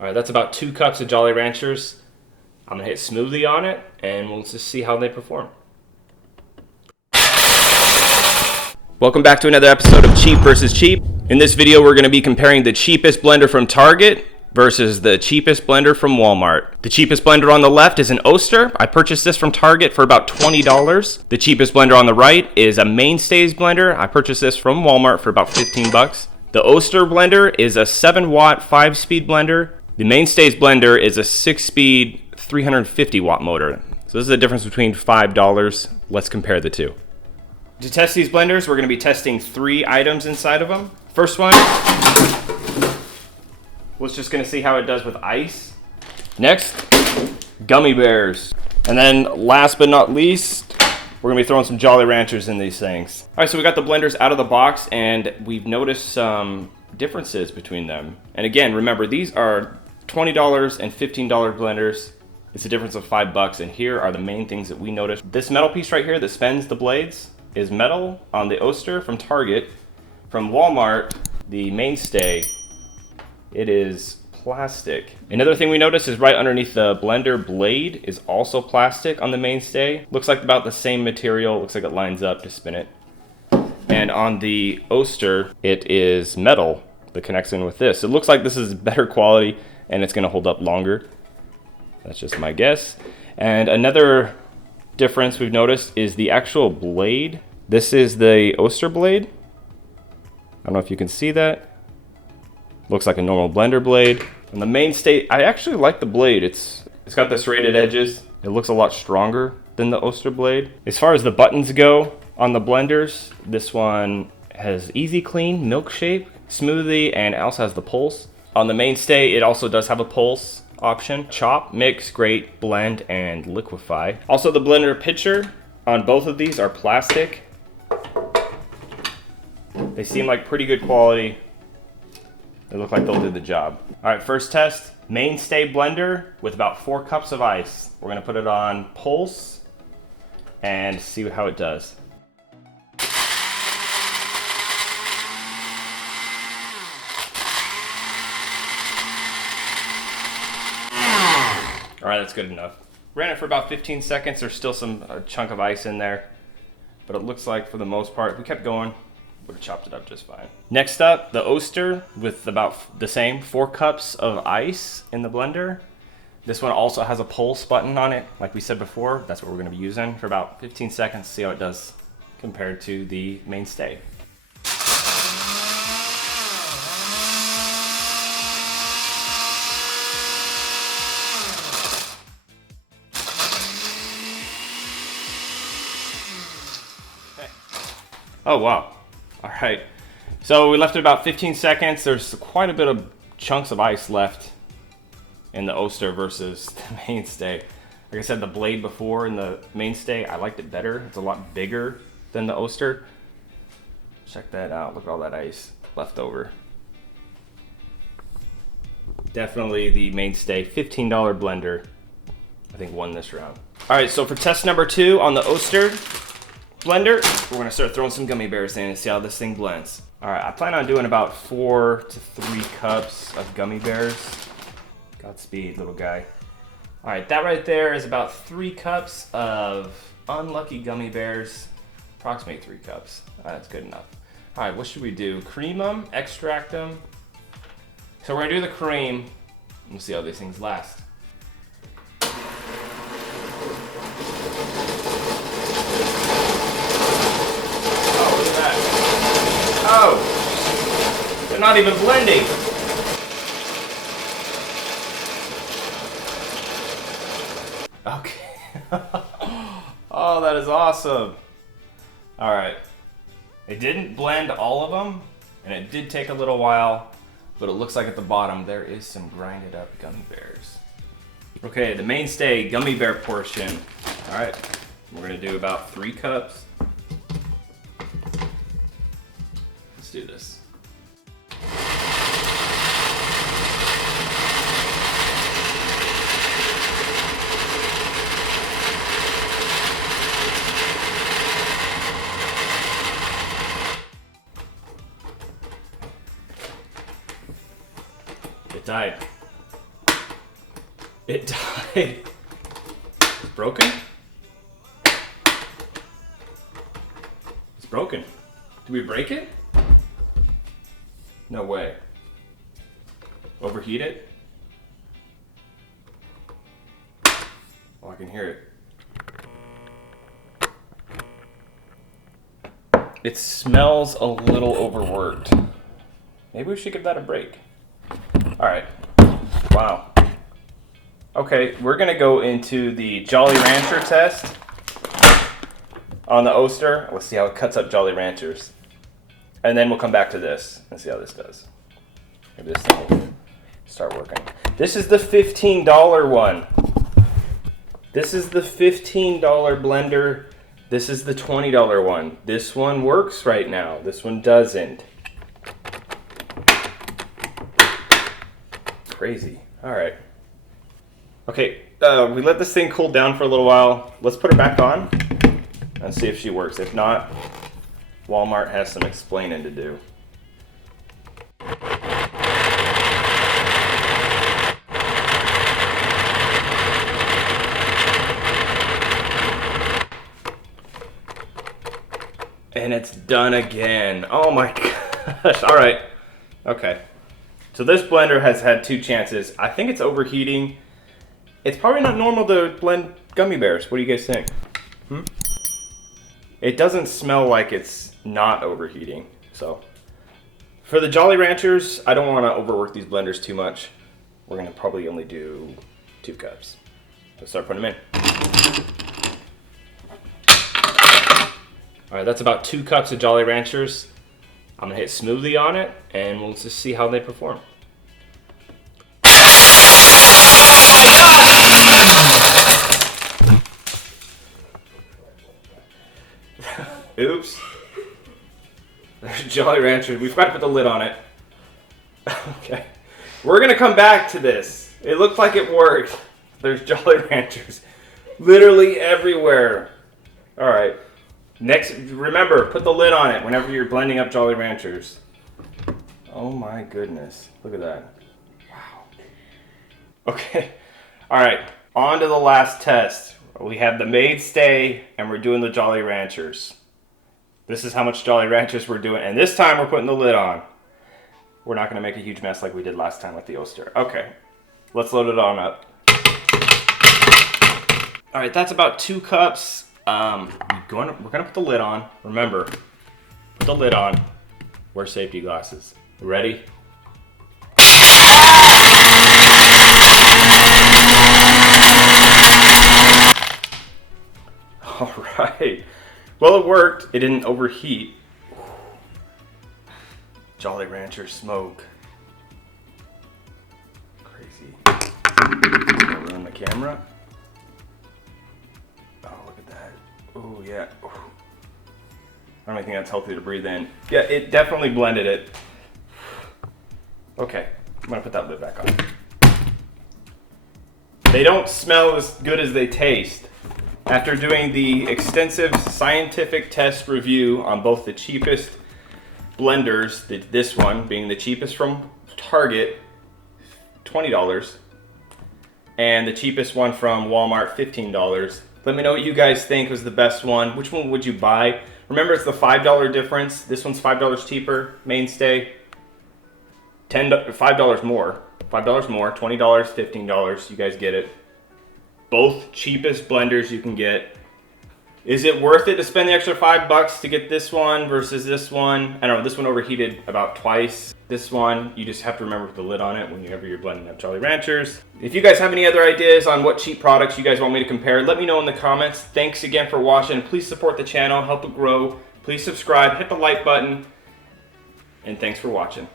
All right, that's about 2 cups of Jolly Ranchers. I'm gonna hit smoothie on it, and we'll just see how they perform. Welcome back to another episode of Cheap versus Cheap. In this video, we're gonna be comparing the cheapest blender from Target versus the cheapest blender from Walmart. The cheapest blender on the left is an Oster. I purchased this from Target for about $20. The cheapest blender on the right is a Mainstays blender. I purchased this from Walmart for about 15 bucks. The Oster blender is a 7-watt 5-speed blender. The Mainstays blender is a 6-speed 350 watt motor. So this is the difference between $5. Let's compare the two. To test these blenders, we're gonna be testing 3 items inside of them. First one, we're just gonna see how it does with ice. Next, gummy bears. And then last but not least, we're gonna be throwing some Jolly Ranchers in these things. All right, so we got the blenders out of the box and we've noticed some differences between them. And again, remember, these are $20 and $15 blenders. It's a difference of $5, and here are the main things that we noticed. This metal piece right here that spins the blades is metal on the Oster from Target. From Walmart, the Mainstay, it is plastic. Another thing we noticed is right underneath the blender blade is also plastic on the Mainstay. Looks like about the same material, looks like it lines up to spin it. And on the Oster, it is metal that connects in with this. It looks like this is better quality and it's gonna hold up longer. That's just my guess. And another difference we've noticed is the actual blade. This is the Oster blade. I don't know if you can see that. Looks like a normal blender blade. And the Mainstay, I actually like the blade. It's got the serrated edges. It looks a lot stronger than the Oster blade. As far as the buttons go on the blenders, this one has easy clean, milkshake, smoothie, and it also has the pulse. On the Mainstay, it also does have a pulse option. Chop, mix, grate, blend, and liquefy. Also, the blender pitcher on both of these are plastic. They seem like pretty good quality. They look like they'll do the job. All right, first test, Mainstay blender with about 4 cups of ice. We're gonna put it on pulse and see how it does. All right, that's good enough. Ran it for about 15 seconds. There's still a chunk of ice in there, but it looks like for the most part, if we kept going, would have chopped it up just fine. Next up, the Oster with about the same 4 cups of ice in the blender. This one also has a pulse button on it. Like we said before, that's what we're gonna be using for about 15 seconds, see how it does compared to the Mainstay. Oh, wow. All right. So we left it about 15 seconds. There's quite a bit of chunks of ice left in the Oster versus the Mainstay. Like I said, the blade before in the Mainstay, I liked it better. It's a lot bigger than the Oster. Check that out. Look at all that ice left over. Definitely the Mainstay $15 blender, I think, won this round. All right, so for test number 2 on the Oster blender, we're gonna start throwing some gummy bears in and see how this thing blends. All right, I plan on doing about 4 to 3 cups of gummy bears. Godspeed, little guy. All right, that right there is about 3 cups of unlucky gummy bears. Approximately 3 cups. That's good enough. All right, what should we do? Cream them, extract them. So we're gonna do the cream. We'll see how these things last. Oh, they're not even blending. Okay. Oh, that is awesome. All right. It didn't blend all of them, and it did take a little while, but it looks like at the bottom there is some grinded up gummy bears. Okay, the Mainstay gummy bear portion. All right, we're gonna do about 3 cups. Let's do this. It died. It died. It's broken? It's broken. Did we break it? No way. Overheat it? Oh, I can hear it. It smells a little overworked. Maybe we should give that a break. Alright. Wow. Okay, we're gonna go into the Jolly Rancher test on the Oster. Let's see how it cuts up Jolly Ranchers. And then we'll come back to this and see how this does. Maybe this thing will start working. This is the $15 one. This is the $15 blender. This is the $20 one. This one works right now. This one doesn't. Crazy. All right. Okay, we let this thing cool down for a little while. Let's put her back on and see if she works. If not, Walmart has some explaining to do. And it's done again. Oh my gosh. All right. Okay. So this blender has had 2 chances. I think it's overheating. It's probably not normal to blend gummy bears. What do you guys think? It doesn't smell like it's not overheating. So for the Jolly Ranchers, I don't want to overwork these blenders too much. We're going to probably only do 2 cups. Let's start putting them in. All right, that's about 2 cups of Jolly Ranchers. I'm gonna hit smoothie on it, and we'll just see how they perform. Oops. There's Jolly Ranchers. We forgot to put the lid on it. Okay. We're gonna come back to this. It looked like it worked. There's Jolly Ranchers literally everywhere. All right. Next, remember, put the lid on it whenever you're blending up Jolly Ranchers. Oh my goodness. Look at that. Wow. Okay. All right. On to the last test. We have the Mainstay and we're doing the Jolly Ranchers. This is how much Jolly Ranchers we're doing. And this time we're putting the lid on. We're not going to make a huge mess like we did last time with the Oster. Okay. Let's load it on up. All right. That's about 2 cups. We're gonna put the lid on. Remember, put the lid on. Wear safety glasses. Ready? All right. Well, it worked. It didn't overheat. Jolly Rancher smoke. Crazy. I'll ruin the camera. Oh yeah. Ooh. I don't think that's healthy to breathe in. Yeah, it definitely blended it. Okay, I'm gonna put that lid back on. They don't smell as good as they taste. After doing the extensive scientific test review on both the cheapest blenders, this one being the cheapest from Target, $20, and the cheapest one from Walmart, $15. Let me know what you guys think was the best one. Which one would you buy? Remember, it's the $5 difference. This one's $5 cheaper. Mainstay, $5 more. $5 more, $20, $15. You guys get it. Both cheapest blenders you can get. Is it worth it to spend the extra $5 to get this one versus this one? I don't know, this one overheated about twice. This one, you just have to remember to put the lid on it whenever you're blending up Jolly Ranchers. If you guys have any other ideas on what cheap products you guys want me to compare, let me know in the comments. Thanks again for watching. Please support the channel, help it grow. Please subscribe, hit the like button, and thanks for watching.